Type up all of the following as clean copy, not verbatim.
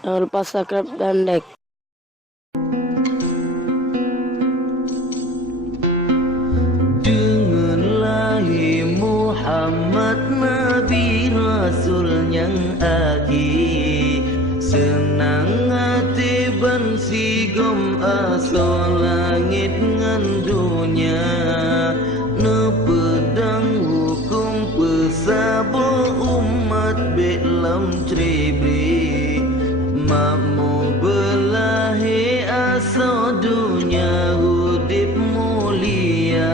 Jangan lupa subscribe dan like. Denganlah Muhammad Nabi Rasul yang akhir, senang hati ban sigom asa langit ngan dunia, ne pedang hukum pesabo umat belam tribri, makmu belahi asa dunia hudip mulia.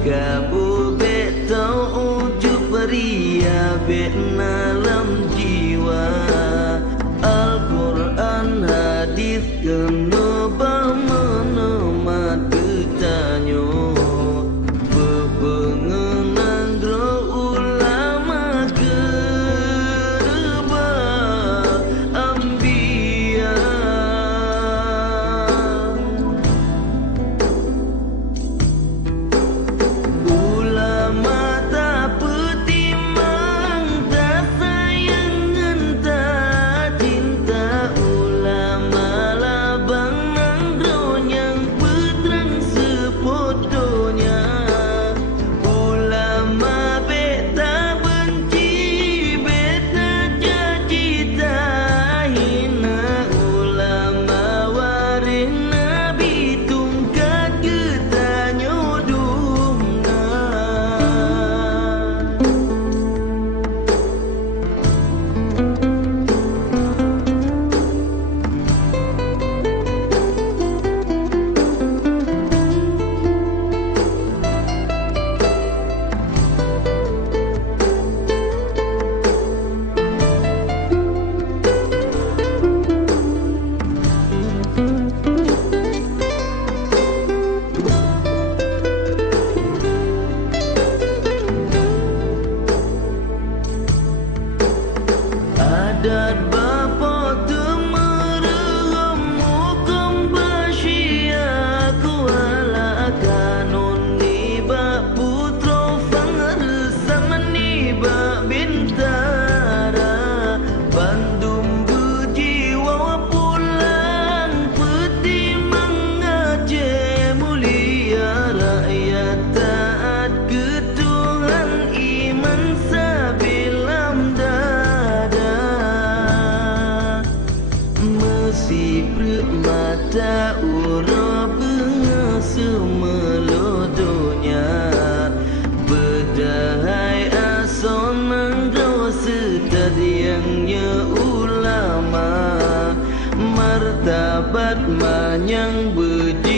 Kabu betau ujub ria bet dalam jiwa, Al-Quran hadis kenobah menemat bertanyo, bebengenang dro ulama kerba ambia. Adat bapa temerem hukum basya kuala kanun niba putro fangersam niba bintara Bandung berjiwa pulang peti mengaje mulia rakyat taat ketuhan iman sabilam si mata ura benga semelodonya, berdahai ason mangro setadiangnya ulama, martabat manyang berdiri